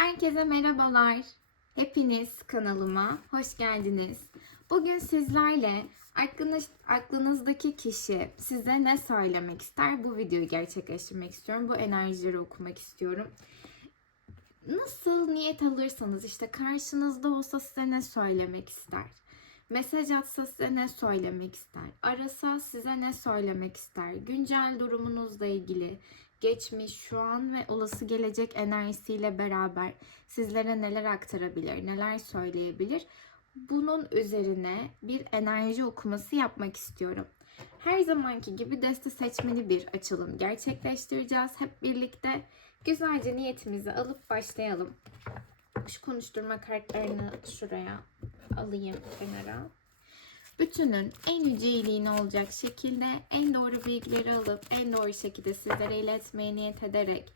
Herkese merhabalar. Hepiniz kanalıma hoş geldiniz. Bugün sizlerle aklınız, aklınızdaki kişi size ne söylemek ister bu videoyu gerçekleştirmek istiyorum. Bu enerjileri okumak istiyorum. Nasıl niyet alırsanız işte karşınızda olsa size ne söylemek ister? Mesaj atsa size ne söylemek ister? Arasa size ne söylemek ister? Güncel durumunuzla ilgili, geçmiş, şu an ve olası gelecek enerjisiyle beraber sizlere neler aktarabilir, neler söyleyebilir? Bunun üzerine bir enerji okuması yapmak istiyorum. Her zamanki gibi deste seçmeli bir açılım gerçekleştireceğiz. Hep birlikte güzelce niyetimizi alıp başlayalım. Şu konuşturma kartlarını şuraya alayım kenara. Bütünün en yüce iyiliğine olacak şekilde en doğru bilgileri alıp en doğru şekilde sizlere iletmeye niyet ederek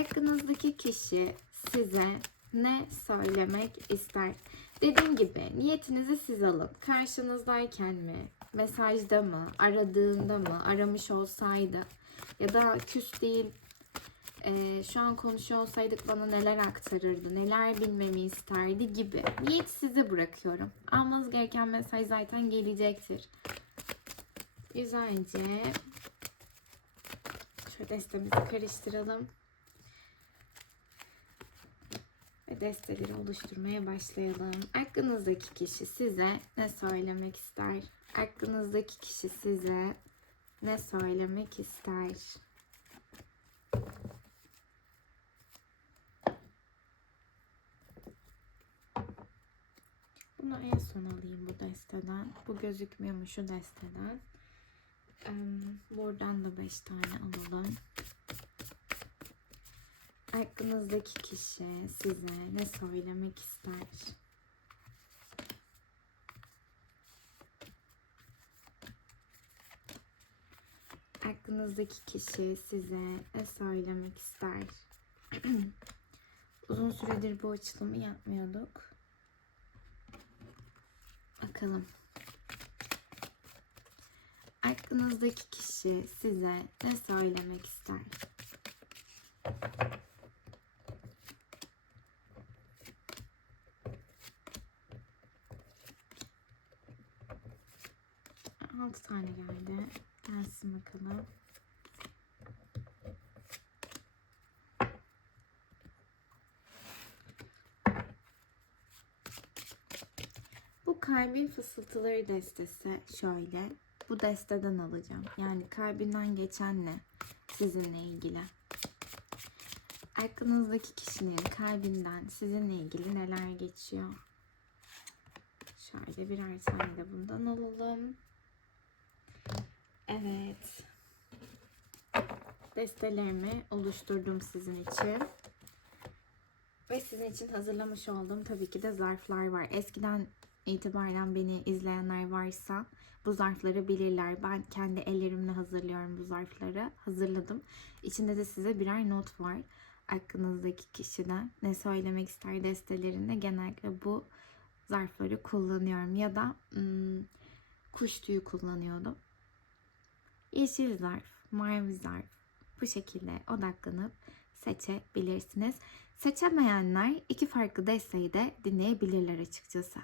aklınızdaki kişi size ne söylemek ister? Dediğim gibi niyetinizi siz alın. Karşınızdayken mi? Mesajda mı? Aradığında mı? Aramış olsaydı? Ya da küs değil e, şu an konuşuyor olsaydık bana neler aktarırdı, neler bilmemi isterdi gibi. Niyet size bırakıyorum. Almanız gereken mesaj zaten gelecektir. Güzelce şöyle destemizi karıştıralım. Ve desteleri oluşturmaya başlayalım. Aklınızdaki kişi size ne söylemek ister? Aklınızdaki kişi size ne söylemek ister? Bunu en son alayım bu desteden. Bu gözükmüyor mu şu desteden? Buradan da 5 tane alalım. Aklınızdaki kişi size ne söylemek ister? Aklınızdaki kişi size ne söylemek ister? Uzun süredir bu açılımı yapmıyorduk. Bakalım. Aklınızdaki kişi size ne söylemek ister? Altı tane geldi. Gelsin bakalım. Bu kalbin fısıltıları destesi şöyle. Bu desteden alacağım. Yani kalbinden geçen ne? Sizinle ilgili. Aklınızdaki kişinin kalbinden sizinle ilgili neler geçiyor? Şöyle birer tane de bundan alalım. Evet. Destelerimi oluşturdum sizin için. Ve sizin için hazırlamış olduğum tabii ki de zarflar var. Eskiden itibaren beni izleyenler varsa bu zarfları bilirler. Ben kendi ellerimle hazırlıyorum bu zarfları. Hazırladım. İçinde de size birer not var. Aklınızdaki kişiden ne söylemek ister destelerinde genellikle bu zarfları kullanıyorum. Ya da hmm, kuş tüyü kullanıyordum. Yeşil zarf, mavi zarf bu şekilde odaklanıp seçebilirsiniz. Seçemeyenler iki farklı desteği de dinleyebilirler açıkçası.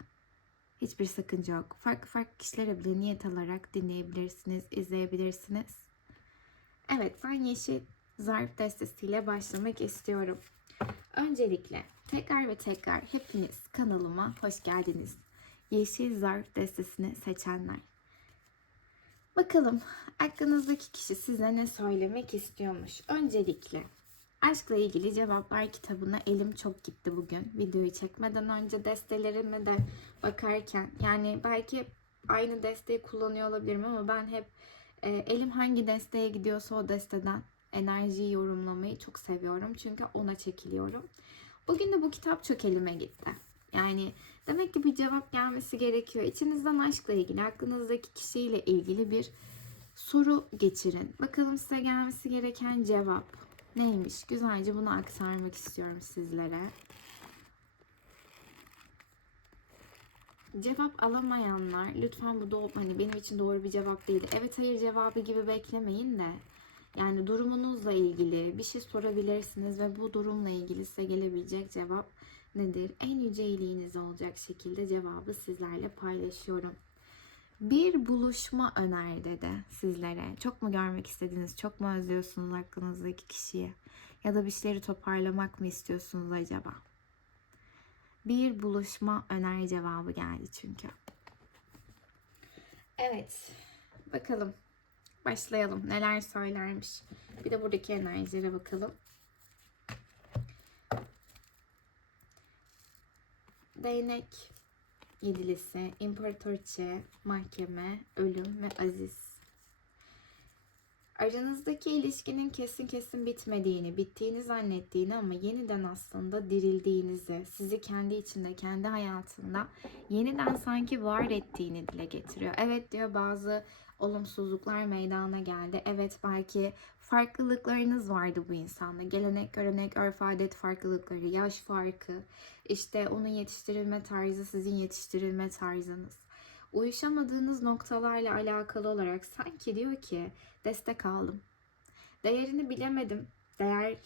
Hiçbir sakınca yok. Farklı farklı kişilere bile niyet alarak dinleyebilirsiniz, izleyebilirsiniz. Evet ben yeşil zarf destesiyle başlamak istiyorum. Öncelikle tekrar ve tekrar hepiniz kanalıma hoş geldiniz. Yeşil zarf destesini seçenler. Bakalım aklınızdaki kişi size ne söylemek istiyormuş. Öncelikle aşkla ilgili cevaplar kitabına elim çok gitti bugün. Videoyu çekmeden önce destelerime de bakarken yani belki aynı desteği kullanıyor olabilirim ama ben hep e, elim hangi desteğe gidiyorsa o desteden enerjiyi yorumlamayı çok seviyorum. Çünkü ona çekiliyorum. Bugün de bu kitap çok elime gitti. Yani demek ki bir cevap gelmesi gerekiyor. İçinizden aşkla ilgili, aklınızdaki kişiyle ilgili bir soru geçirin. Bakalım size gelmesi gereken cevap neymiş? Güzelce bunu aktarmak istiyorum sizlere. Cevap alamayanlar lütfen bu doğru, hani benim için doğru bir cevap değildi. Evet hayır cevabı gibi beklemeyin de Yani durumunuzla ilgili bir şey sorabilirsiniz ve bu durumla ilgili size gelebilecek cevap nedir? En yüce iyiliğiniz olacak şekilde cevabı sizlerle paylaşıyorum. Bir buluşma öner dedi sizlere. Çok mu görmek istediniz? Çok mu özlüyorsunuz aklınızdaki kişiyi? Ya da bir şeyleri toparlamak mı istiyorsunuz acaba? Bir buluşma öner cevabı geldi çünkü. Evet. Bakalım. Başlayalım. Neler söylermiş. Bir de buradaki enerjilere bakalım. Değnek yedilisi, imparatoriçe, mahkeme, ölüm ve aziz. Aranızdaki ilişkinin kesin kesin bitmediğini, bittiğini zannettiğini ama yeniden aslında dirildiğinizi, sizi kendi içinde, kendi hayatında yeniden sanki var ettiğini dile getiriyor. Evet diyor bazı olumsuzluklar meydana geldi. Evet belki farklılıklarınız vardı bu insanda. Gelenek, görenek, örf, adet farklılıkları, yaş farkı, işte onun yetiştirilme tarzı, sizin yetiştirilme tarzınız. Uyuşamadığınız noktalarla alakalı olarak sanki diyor ki destek aldım. Değerini bilemedim. Değer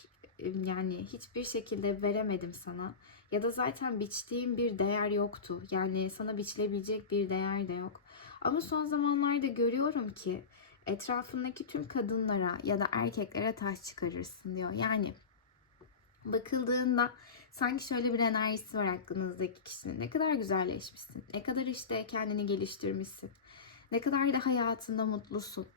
yani hiçbir şekilde veremedim sana. Ya da zaten biçtiğim bir değer yoktu. Yani sana biçilebilecek bir değer de yok. Ama son zamanlarda görüyorum ki etrafındaki tüm kadınlara ya da erkeklere taş çıkarırsın diyor. Yani bakıldığında sanki şöyle bir enerjisi var aklınızdaki kişinin. Ne kadar güzelleşmişsin. Ne kadar işte kendini geliştirmişsin. Ne kadar da hayatında mutlusun.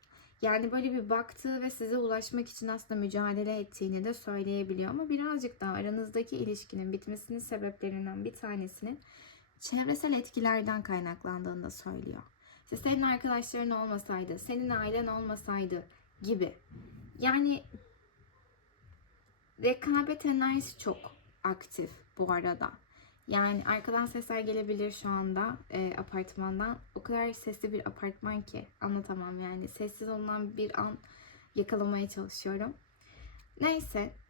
Yani böyle bir baktığı ve size ulaşmak için aslında mücadele ettiğini de söyleyebiliyor. Ama birazcık daha aranızdaki ilişkinin bitmesinin sebeplerinden bir tanesinin çevresel etkilerden kaynaklandığını da söylüyor. İşte senin arkadaşların olmasaydı, senin ailen olmasaydı gibi. Yani rekabet enerjisi çok aktif bu arada. Yani arkadan sesler gelebilir şu anda e, apartmandan. O kadar sesli bir apartman ki anlatamam yani. Sessiz olunan bir an yakalamaya çalışıyorum. Neyse.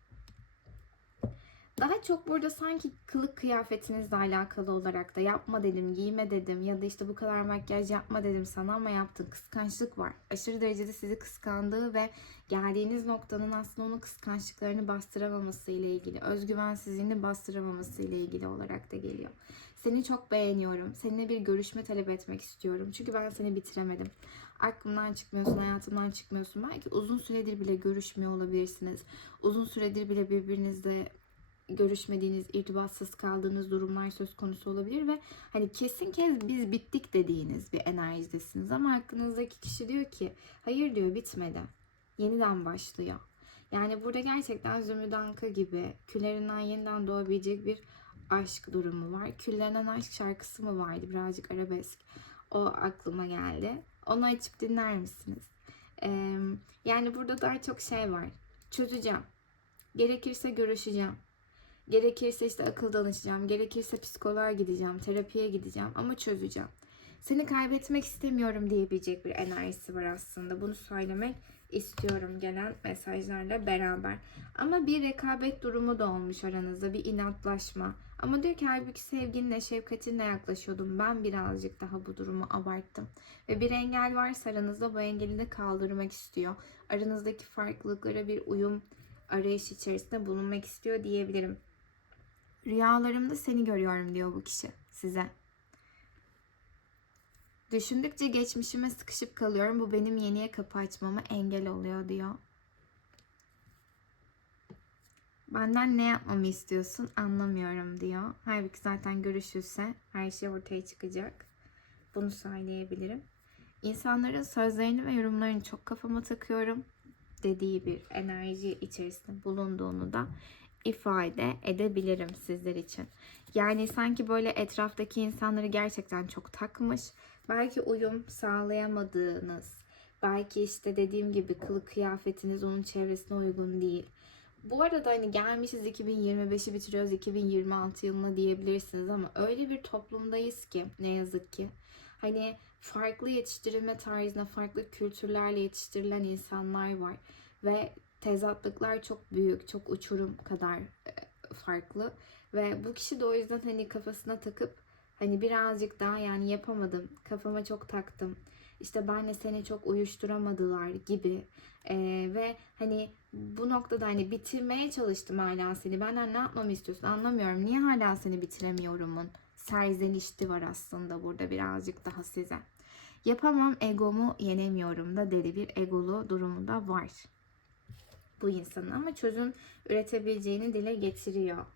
Daha çok burada sanki kılık kıyafetinizle alakalı olarak da yapma dedim, giyme dedim ya da işte bu kadar makyaj yapma dedim sana ama yaptın. Kıskançlık var. Aşırı derecede sizi kıskandığı ve geldiğiniz noktanın aslında onun kıskançlıklarını bastıramaması ile ilgili, özgüvensizliğini bastıramaması ile ilgili olarak da geliyor. Seni çok beğeniyorum. Seninle bir görüşme talep etmek istiyorum. Çünkü ben seni bitiremedim. Aklımdan çıkmıyorsun, hayatımdan çıkmıyorsun. Belki uzun süredir bile görüşmüyor olabilirsiniz. Uzun süredir bile birbirinizle görüşmediğiniz, irtibatsız kaldığınız durumlar söz konusu olabilir ve hani kesin kez biz bittik dediğiniz bir enerjidesiniz ama aklınızdaki kişi diyor ki hayır diyor bitmedi. Yeniden başlıyor. Yani burada gerçekten Zümrüt Anka gibi küllerinden yeniden doğabilecek bir aşk durumu var. Küllerinden aşk şarkısı mı vardı birazcık arabesk. O aklıma geldi. Onu açıp dinler misiniz? Ee, yani burada daha çok şey var. Çözeceğim. Gerekirse görüşeceğim. Gerekirse işte akıl danışacağım. Gerekirse psikoloğa gideceğim. Terapiye gideceğim. Ama çözeceğim. Seni kaybetmek istemiyorum diyebilecek bir enerjisi var aslında. Bunu söylemek istiyorum gelen mesajlarla beraber. Ama bir rekabet durumu da olmuş aranızda. Bir inatlaşma. Ama diyor ki halbuki sevginle, şefkatinle yaklaşıyordum. Ben birazcık daha bu durumu abarttım. Ve bir engel varsa aranızda bu engeli de kaldırmak istiyor. Aranızdaki farklılıklara bir uyum arayış içerisinde bulunmak istiyor diyebilirim. Rüyalarımda seni görüyorum diyor bu kişi size. Düşündükçe geçmişime sıkışıp kalıyorum. Bu benim yeniye kapı açmama engel oluyor diyor. Benden ne yapmamı istiyorsun anlamıyorum diyor. Halbuki zaten görüşürse her şey ortaya çıkacak. Bunu söyleyebilirim. İnsanların sözlerini ve yorumlarını çok kafama takıyorum dediği bir enerji içerisinde bulunduğunu da ifade edebilirim sizler için. Yani sanki böyle etraftaki insanları gerçekten çok takmış. Belki uyum sağlayamadığınız, belki işte dediğim gibi kılık kıyafetiniz onun çevresine uygun değil. Bu arada hani gelmişiz 2025'i bitiriyoruz 2026 yılını diyebilirsiniz ama öyle bir toplumdayız ki ne yazık ki hani farklı yetiştirilme tarzına, farklı kültürlerle yetiştirilen insanlar var ve tezatlıklar çok büyük, çok uçurum kadar farklı. Ve bu kişi de o yüzden hani kafasına takıp hani birazcık daha yani yapamadım, kafama çok taktım. işte benle seni çok uyuşturamadılar gibi. Ee, ve hani bu noktada hani bitirmeye çalıştım hala seni. Benden ne yapmamı istiyorsun anlamıyorum. Niye hala seni bitiremiyorumun serzenişti var aslında burada birazcık daha size? Yapamam egomu yenemiyorum da dedi bir egolu durumu da var bu insanın ama çözüm üretebileceğini dile getiriyor.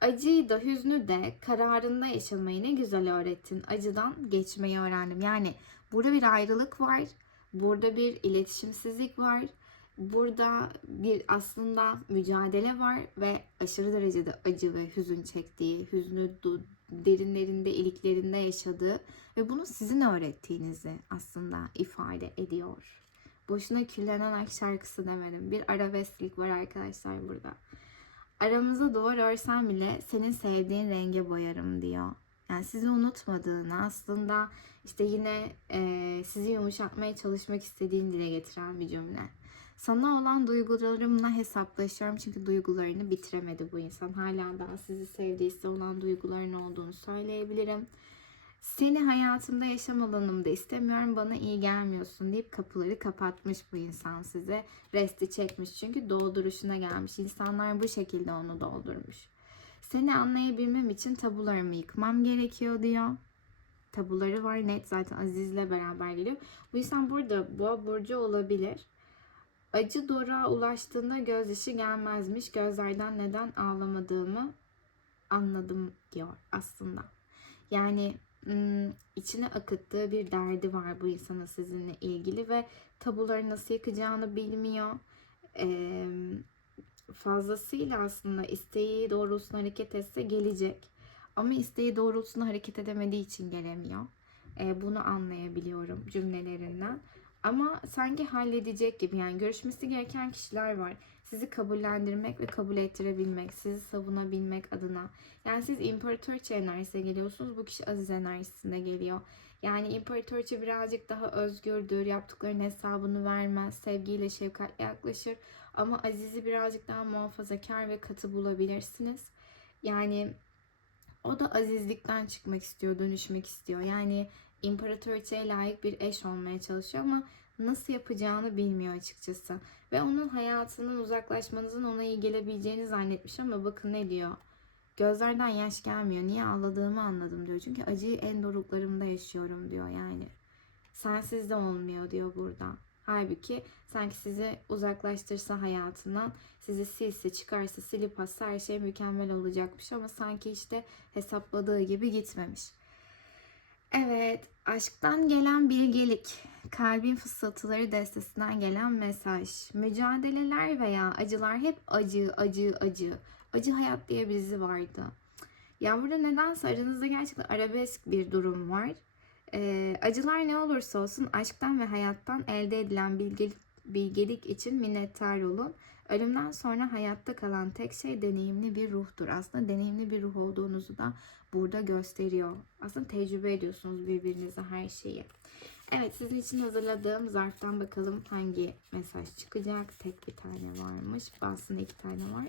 Acıyı da hüznü de kararında yaşamayı ne güzel öğrettin. Acıdan geçmeyi öğrendim. Yani burada bir ayrılık var. Burada bir iletişimsizlik var. Burada bir aslında mücadele var ve aşırı derecede acı ve hüzün çektiği, hüznü derinlerinde, iliklerinde yaşadığı ve bunu sizin öğrettiğinizi aslında ifade ediyor. Boşuna küllenen aşk şarkısı demedim. Bir arabesklik var arkadaşlar burada. Aramıza duvar örsem bile senin sevdiğin renge boyarım diyor. Yani sizi unutmadığını aslında işte yine e, sizi yumuşatmaya çalışmak istediğini dile getiren bir cümle. Sana olan duygularımla hesaplaşıyorum çünkü duygularını bitiremedi bu insan. Hala daha sizi sevdiyse olan duyguların olduğunu söyleyebilirim. Seni hayatımda yaşam alanımda istemiyorum bana iyi gelmiyorsun deyip kapıları kapatmış bu insan size. Resti çekmiş çünkü dolduruşuna gelmiş. İnsanlar bu şekilde onu doldurmuş. Seni anlayabilmem için tabularımı yıkmam gerekiyor diyor. Tabuları var net zaten Aziz'le beraber geliyor. Bu insan burada boğa burcu olabilir. Acı doruğa ulaştığında gözyaşı gelmezmiş. Gözlerden neden ağlamadığımı anladım diyor aslında. Yani içine akıttığı bir derdi var bu insanın sizinle ilgili ve tabuları nasıl yıkacağını bilmiyor. Ee, fazlasıyla aslında isteği doğrultusunda hareket etse gelecek. Ama isteği doğrultusunda hareket edemediği için gelemiyor. Ee, bunu anlayabiliyorum cümlelerinden. Ama sanki halledecek gibi yani görüşmesi gereken kişiler var. Sizi kabullendirmek ve kabul ettirebilmek, sizi savunabilmek adına. Yani siz imparatoriçe enerjisine geliyorsunuz. Bu kişi aziz enerjisinde geliyor. Yani imparatoriçe birazcık daha özgürdür. Yaptıklarının hesabını vermez. Sevgiyle, şefkatle yaklaşır. Ama Aziz'i birazcık daha muhafazakar ve katı bulabilirsiniz. Yani o da azizlikten çıkmak istiyor, dönüşmek istiyor. Yani imparatoriçeye layık bir eş olmaya çalışıyor ama nasıl yapacağını bilmiyor açıkçası. Ve onun hayatının uzaklaşmanızın ona iyi gelebileceğini zannetmiş ama bakın ne diyor. Gözlerden yaş gelmiyor. Niye ağladığımı anladım diyor. Çünkü acıyı en doruklarımda yaşıyorum diyor yani. Sensiz de olmuyor diyor burada. Halbuki sanki sizi uzaklaştırsa hayatından, sizi silse, çıkarsa, silip atsa her şey mükemmel olacakmış ama sanki işte hesapladığı gibi gitmemiş. Evet, aşktan gelen bilgelik, kalbin fısıltıları destesinden gelen mesaj, mücadeleler veya acılar hep acı, acı, acı. Acı Hayat diye bir vardı. Ya burada nedense aranızda gerçekten arabesk bir durum var. Ee, acılar ne olursa olsun aşktan ve hayattan elde edilen bilgelik, bilgelik için minnettar olun. Ölümden sonra hayatta kalan tek şey deneyimli bir ruhtur. Aslında deneyimli bir ruh olduğunuzu da burada gösteriyor. Aslında tecrübe ediyorsunuz birbirinize her şeyi. Evet sizin için hazırladığım zarftan bakalım hangi mesaj çıkacak. Tek bir tane varmış. Aslında iki tane var.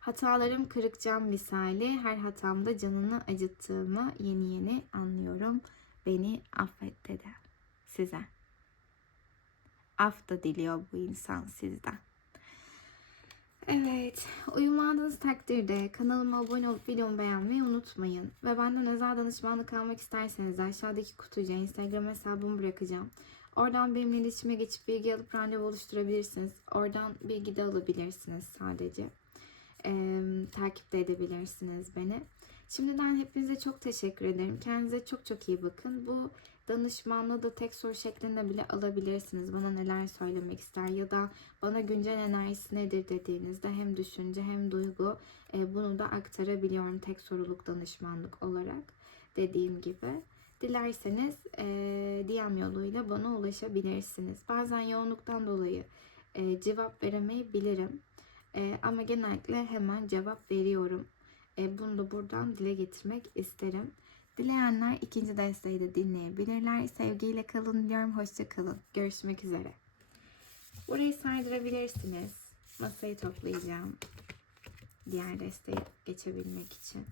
Hatalarım kırık cam misali. Her hatamda canını acıttığımı yeni yeni anlıyorum. Beni affet dedi size. Af da diliyor bu insan sizden. Evet, uyumlandığınız takdirde kanalıma abone olup videomu beğenmeyi unutmayın. Ve benden özel danışmanlık almak isterseniz aşağıdaki kutucuğa Instagram hesabımı bırakacağım. Oradan benimle iletişime geçip bilgi alıp randevu oluşturabilirsiniz. Oradan bilgi de alabilirsiniz sadece. Ee, takip de edebilirsiniz beni. Şimdiden hepinize çok teşekkür ederim. Kendinize çok çok iyi bakın. Bu danışmanlığı da tek soru şeklinde bile alabilirsiniz. Bana neler söylemek ister ya da bana güncel enerjisi nedir dediğinizde hem düşünce hem duygu e, bunu da aktarabiliyorum tek soruluk danışmanlık olarak dediğim gibi. Dilerseniz e, DM yoluyla bana ulaşabilirsiniz. Bazen yoğunluktan dolayı e, cevap veremeyebilirim. E, ama genellikle hemen cevap veriyorum. E, bunu da buradan dile getirmek isterim. Dileyenler ikinci desteği de dinleyebilirler. Sevgiyle kalın diyorum. Hoşça kalın. Görüşmek üzere. Burayı saydırabilirsiniz. Masayı toplayacağım. Diğer desteğe geçebilmek için.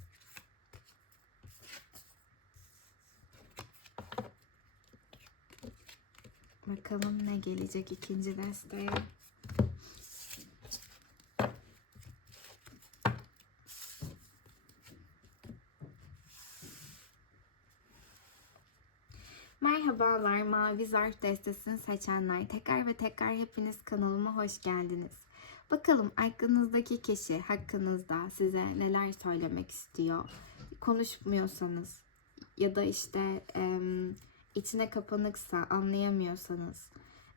Bakalım ne gelecek ikinci desteğe. Mavi Zarf destesini seçenler. Tekrar ve tekrar hepiniz kanalıma hoş geldiniz. Bakalım aklınızdaki kişi hakkınızda size neler söylemek istiyor. Konuşmuyorsanız ya da işte em, içine kapanıksa anlayamıyorsanız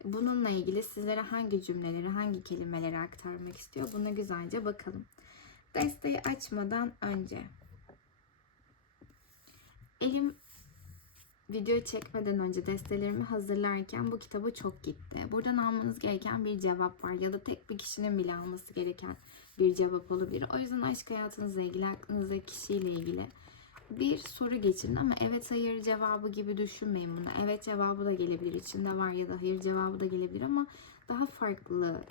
bununla ilgili sizlere hangi cümleleri, hangi kelimeleri aktarmak istiyor buna güzelce bakalım. Desteği açmadan önce elim video çekmeden önce destelerimi hazırlarken bu kitaba çok gitti. Buradan almanız gereken bir cevap var ya da tek bir kişinin bile alması gereken bir cevap olabilir. O yüzden aşk hayatınızla ilgili, aklınızdaki kişiyle ilgili bir soru geçirin ama evet hayır cevabı gibi düşünmeyin bunu. Evet cevabı da gelebilir içinde var ya da hayır cevabı da gelebilir ama daha farklı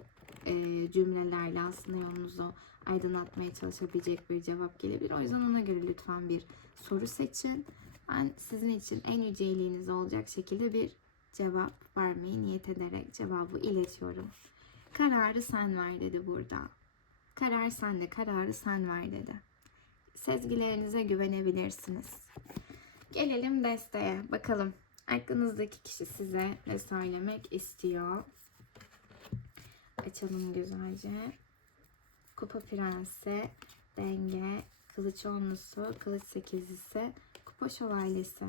e, cümlelerle aslında yolunuzu aydınlatmaya çalışabilecek bir cevap gelebilir. O yüzden ona göre lütfen bir soru seçin. Ben sizin için en yüce iyiliğiniz olacak şekilde bir cevap vermeyi niyet ederek cevabı iletiyorum. Kararı sen ver dedi burada. Karar sende, kararı sen ver dedi. Sezgilerinize güvenebilirsiniz. Gelelim desteğe. Bakalım aklınızdaki kişi size ne söylemek istiyor. Açalım güzelce. Kupa prensi, denge, kılıç onlusu, kılıç sekizlisi, kupa şövalyesi.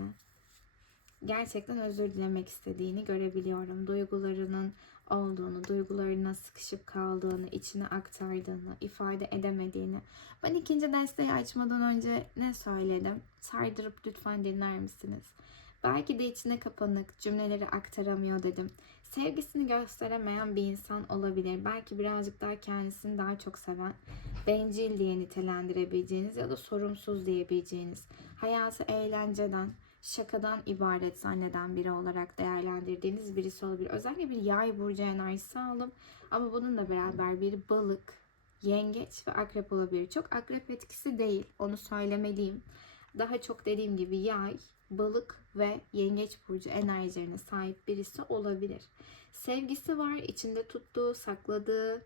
Gerçekten özür dilemek istediğini görebiliyorum. Duygularının olduğunu, duygularına sıkışıp kaldığını, içine aktardığını, ifade edemediğini. Ben ikinci desteği açmadan önce ne söyledim? Sardırıp lütfen dinler misiniz? Belki de içine kapanık, cümleleri aktaramıyor dedim. Sevgisini gösteremeyen bir insan olabilir. Belki birazcık daha kendisini daha çok seven, bencil diye nitelendirebileceğiniz ya da sorumsuz diyebileceğiniz, hayatı eğlenceden, şakadan ibaret zanneden biri olarak değerlendirdiğiniz birisi olabilir. Özellikle bir yay burcu enerjisi aldım. Ama bununla beraber bir balık, yengeç ve akrep olabilir. Çok akrep etkisi değil. Onu söylemeliyim. Daha çok dediğim gibi yay, balık ve yengeç burcu enerjilerine sahip birisi olabilir. Sevgisi var, içinde tuttuğu, sakladığı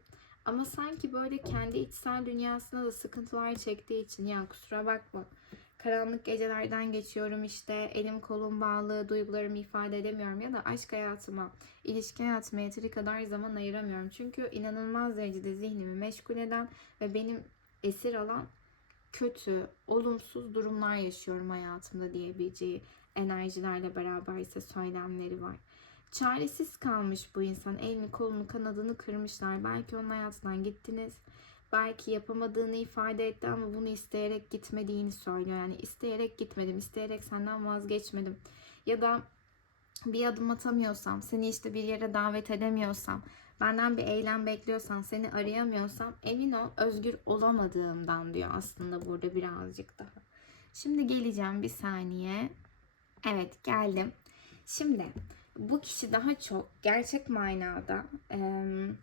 ama sanki böyle kendi içsel dünyasında da sıkıntılar çektiği için ya kusura bakma karanlık gecelerden geçiyorum işte elim kolum bağlı duygularımı ifade edemiyorum ya da aşk hayatıma ilişki hayatıma yeteri kadar zaman ayıramıyorum çünkü inanılmaz derecede zihnimi meşgul eden ve benim esir alan kötü olumsuz durumlar yaşıyorum hayatımda diyebileceği enerjilerle beraber ise söylemleri var. Çaresiz kalmış bu insan. Elini kolunu kanadını kırmışlar. Belki onun hayatından gittiniz belki yapamadığını ifade etti ama bunu isteyerek gitmediğini söylüyor. Yani isteyerek gitmedim, isteyerek senden vazgeçmedim. Ya da bir adım atamıyorsam, seni işte bir yere davet edemiyorsam, benden bir eylem bekliyorsan, seni arayamıyorsam emin ol özgür olamadığımdan diyor aslında burada birazcık daha. Şimdi geleceğim bir saniye. Evet geldim. Şimdi bu kişi daha çok gerçek manada eee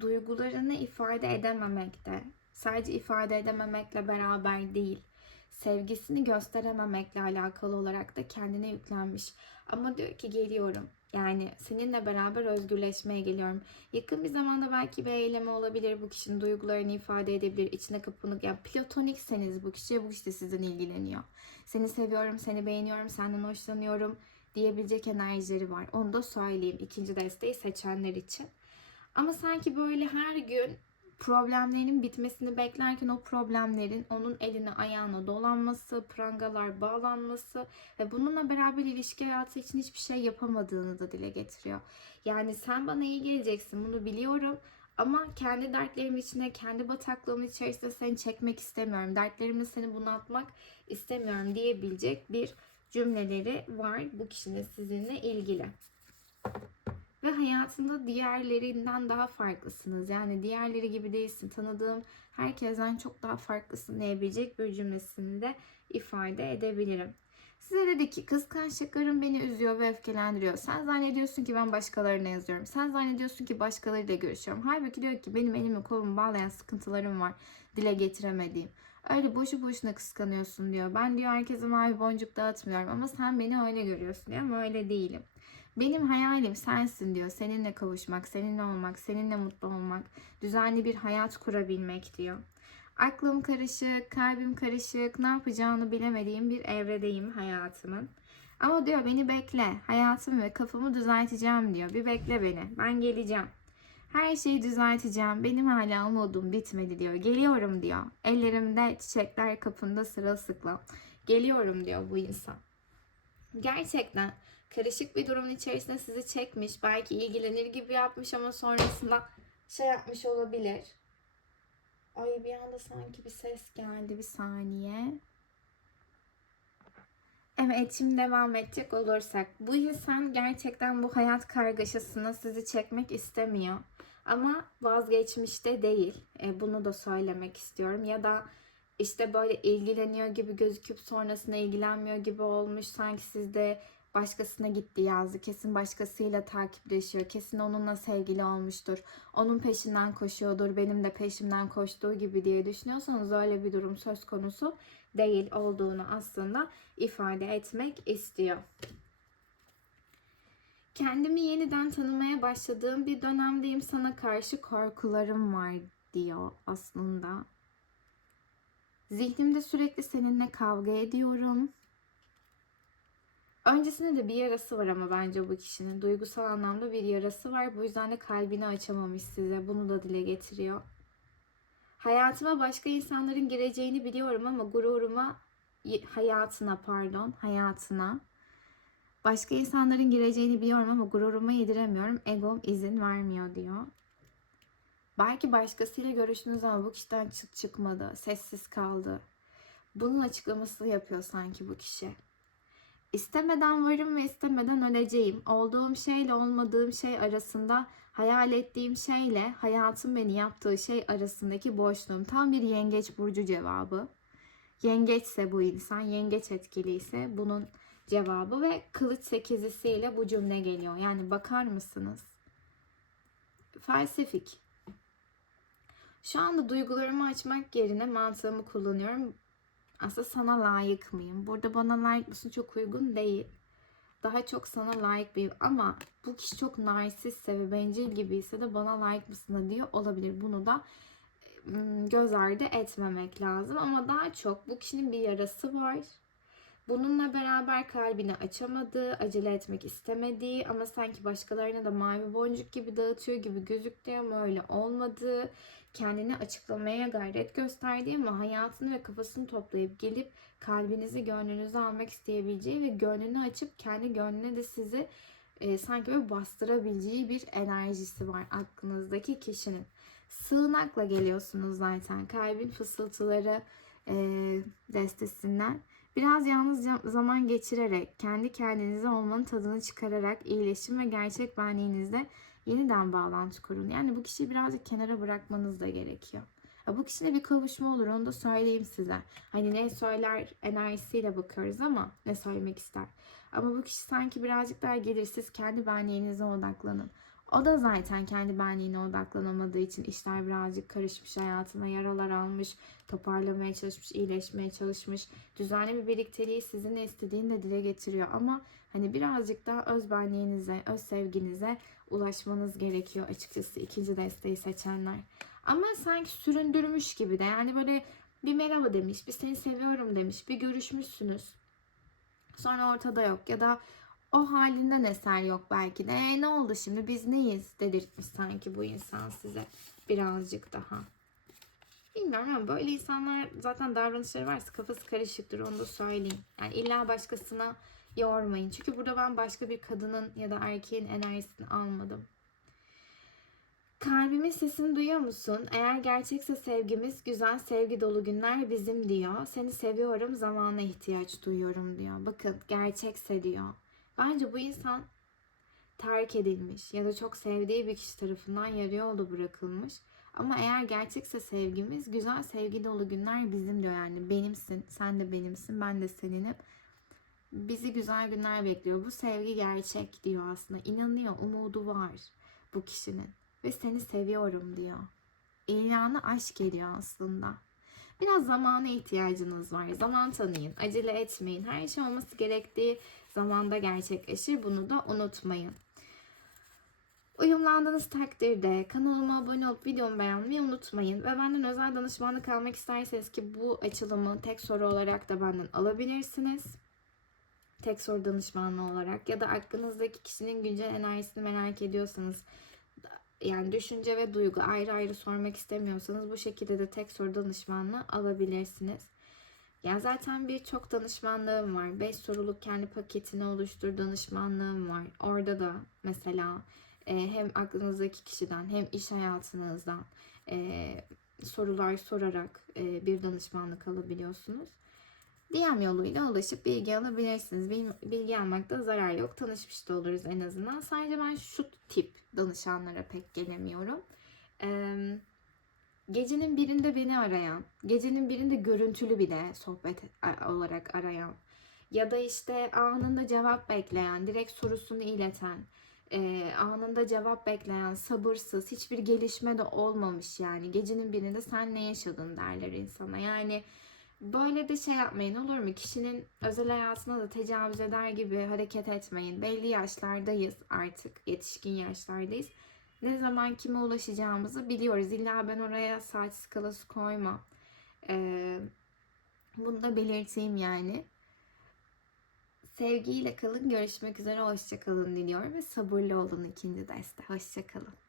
duygularını ifade edememekte, sadece ifade edememekle beraber değil, sevgisini gösterememekle alakalı olarak da kendine yüklenmiş. Ama diyor ki geliyorum. Yani seninle beraber özgürleşmeye geliyorum. Yakın bir zamanda belki bir eylemi olabilir. Bu kişinin duygularını ifade edebilir. içine kapanık. Yani platonikseniz bu kişi bu işte sizden ilgileniyor. Seni seviyorum, seni beğeniyorum, senden hoşlanıyorum diyebilecek enerjileri var. Onu da söyleyeyim ikinci desteği seçenler için. Ama sanki böyle her gün problemlerinin bitmesini beklerken o problemlerin onun eline ayağına dolanması, prangalar bağlanması ve bununla beraber ilişki hayatı için hiçbir şey yapamadığını da dile getiriyor. Yani sen bana iyi geleceksin bunu biliyorum ama kendi dertlerim içine, kendi bataklığımın içerisinde seni çekmek istemiyorum. Dertlerimi seni bunaltmak istemiyorum diyebilecek bir cümleleri var bu kişinin sizinle ilgili ve hayatında diğerlerinden daha farklısınız. Yani diğerleri gibi değilsin. Tanıdığım herkesten çok daha farklısın diyebilecek bir cümlesini de ifade edebilirim. Size dedi ki kıskançlıklarım beni üzüyor ve öfkelendiriyor. Sen zannediyorsun ki ben başkalarına yazıyorum. Sen zannediyorsun ki başkalarıyla görüşüyorum. Halbuki diyor ki benim elimi kolumu bağlayan sıkıntılarım var. Dile getiremediğim. Öyle boşu boşuna kıskanıyorsun diyor. Ben diyor herkese mavi boncuk dağıtmıyorum ama sen beni öyle görüyorsun diyor ama öyle değilim. Benim hayalim sensin diyor. Seninle kavuşmak, seninle olmak, seninle mutlu olmak, düzenli bir hayat kurabilmek diyor. Aklım karışık, kalbim karışık, ne yapacağını bilemediğim bir evredeyim hayatımın. Ama diyor beni bekle, hayatımı ve kafamı düzelteceğim diyor. Bir bekle beni, ben geleceğim. Her şeyi düzelteceğim, benim hala umudum bitmedi diyor. Geliyorum diyor. Ellerimde çiçekler kapında sırılsıklam. Geliyorum diyor bu insan. Gerçekten karışık bir durumun içerisinde sizi çekmiş. Belki ilgilenir gibi yapmış ama sonrasında şey yapmış olabilir. Ay bir anda sanki bir ses geldi bir saniye. Evet şimdi devam edecek olursak. Bu insan gerçekten bu hayat kargaşasına sizi çekmek istemiyor. Ama vazgeçmişte değil. E, bunu da söylemek istiyorum. Ya da işte böyle ilgileniyor gibi gözüküp sonrasında ilgilenmiyor gibi olmuş. Sanki sizde başkasına gitti yazdı. Kesin başkasıyla takipleşiyor. Kesin onunla sevgili olmuştur. Onun peşinden koşuyordur. Benim de peşimden koştuğu gibi diye düşünüyorsanız öyle bir durum söz konusu değil olduğunu aslında ifade etmek istiyor. Kendimi yeniden tanımaya başladığım bir dönemdeyim. Sana karşı korkularım var diyor aslında. Zihnimde sürekli seninle kavga ediyorum. Öncesinde de bir yarası var ama bence bu kişinin. Duygusal anlamda bir yarası var. Bu yüzden de kalbini açamamış size. Bunu da dile getiriyor. Hayatıma başka insanların gireceğini biliyorum ama gururuma, hayatına pardon, hayatına başka insanların gireceğini biliyorum ama gururuma yediremiyorum. Egom izin vermiyor diyor. Belki başkasıyla görüştünüz ama bu kişiden çıt çıkmadı. Sessiz kaldı. Bunun açıklamasını yapıyor sanki bu kişi. İstemeden varım ve istemeden öleceğim. Olduğum şeyle olmadığım şey arasında hayal ettiğim şeyle hayatım beni yaptığı şey arasındaki boşluğum. Tam bir yengeç burcu cevabı. Yengeçse bu insan, yengeç etkiliyse bunun cevabı ve kılıç sekizisiyle bu cümle geliyor. Yani bakar mısınız? Felsefik. Şu anda duygularımı açmak yerine mantığımı kullanıyorum. Aslında sana layık mıyım? Burada bana layık mısın çok uygun değil. Daha çok sana layık bir ama bu kişi çok narsistse ve bencil gibiyse de bana layık mısın diyor olabilir. Bunu da göz ardı etmemek lazım. Ama daha çok bu kişinin bir yarası var. Bununla beraber kalbini açamadığı, acele etmek istemediği ama sanki başkalarına da mavi boncuk gibi dağıtıyor gibi gözüktü ama öyle olmadığı, kendini açıklamaya gayret gösterdiği ama hayatını ve kafasını toplayıp gelip kalbinizi, gönlünüzü almak isteyebileceği ve gönlünü açıp kendi gönlüne de sizi e, sanki böyle bastırabileceği bir enerjisi var aklınızdaki kişinin. Sığınakla geliyorsunuz zaten. Kalbin fısıltıları e, destesinden. Biraz yalnız zaman geçirerek, kendi kendinize olmanın tadını çıkararak iyileşim ve gerçek benliğinizle yeniden bağlantı kurun. Yani bu kişiyi birazcık kenara bırakmanız da gerekiyor. Ya bu kişide bir kavuşma olur onu da söyleyeyim size. Hani ne söyler enerjisiyle bakıyoruz ama ne söylemek ister. Ama bu kişi sanki birazcık daha gelirsiz kendi benliğinize odaklanın. O da zaten kendi benliğine odaklanamadığı için işler birazcık karışmış hayatına yaralar almış, toparlamaya çalışmış, iyileşmeye çalışmış. Düzenli bir birlikteliği sizinle istediğini de dile getiriyor ama hani birazcık daha öz benliğinize, öz sevginize ulaşmanız gerekiyor açıkçası ikinci desteği seçenler. Ama sanki süründürmüş gibi de yani böyle bir merhaba demiş, bir seni seviyorum demiş, bir görüşmüşsünüz. Sonra ortada yok ya da o halinden eser yok belki de. E, ne oldu şimdi biz neyiz dedirtmiş sanki bu insan size birazcık daha. Bilmiyorum ama böyle insanlar zaten davranışları varsa kafası karışıktır onu da söyleyeyim. Yani illa başkasına yormayın. Çünkü burada ben başka bir kadının ya da erkeğin enerjisini almadım. Kalbimin sesini duyuyor musun? Eğer gerçekse sevgimiz, güzel sevgi dolu günler bizim diyor. Seni seviyorum, zamana ihtiyaç duyuyorum diyor. Bakın gerçekse diyor. Bence bu insan terk edilmiş ya da çok sevdiği bir kişi tarafından yarı yolda bırakılmış. Ama eğer gerçekse sevgimiz, güzel sevgi dolu günler bizim diyor yani. Benimsin, sen de benimsin, ben de seninim. Bizi güzel günler bekliyor. Bu sevgi gerçek diyor aslında. İnanıyor, umudu var bu kişinin. Ve seni seviyorum diyor. İlanı aşk ediyor aslında. Biraz zamana ihtiyacınız var. Zaman tanıyın. Acele etmeyin. Her şey olması gerektiği zamanda gerçekleşir. Bunu da unutmayın. Uyumlandığınız takdirde kanalıma abone olup videomu beğenmeyi unutmayın. Ve benden özel danışmanlık almak isterseniz ki bu açılımı tek soru olarak da benden alabilirsiniz. Tek soru danışmanlığı olarak ya da aklınızdaki kişinin güncel enerjisini merak ediyorsanız yani düşünce ve duygu ayrı ayrı sormak istemiyorsanız bu şekilde de tek soru danışmanlığı alabilirsiniz. Ya zaten birçok danışmanlığım var. 5 soruluk kendi paketini oluştur danışmanlığım var. Orada da mesela e, hem aklınızdaki kişiden hem iş hayatınızdan e, sorular sorarak e, bir danışmanlık alabiliyorsunuz. DM yoluyla ulaşıp bilgi alabilirsiniz. Bil- Bilgi almakta zarar yok. Tanışmış da oluruz en azından. Sadece ben şu tip danışanlara pek gelemiyorum. Eee Gecenin birinde beni arayan, gecenin birinde görüntülü bile sohbet a- olarak arayan ya da işte anında cevap bekleyen, direkt sorusunu ileten, e, anında cevap bekleyen, sabırsız, hiçbir gelişme de olmamış yani. Gecenin birinde sen ne yaşadın derler insana. Yani böyle de şey yapmayın olur mu? Kişinin özel hayatına da tecavüz eder gibi hareket etmeyin. Belli yaşlardayız artık, yetişkin yaşlardayız ne zaman kime ulaşacağımızı biliyoruz. İlla ben oraya saat skalası koymam. Ee, bunu da belirteyim yani. Sevgiyle kalın. Görüşmek üzere. Hoşçakalın diliyorum ve sabırlı olun ikinci derste. Hoşçakalın.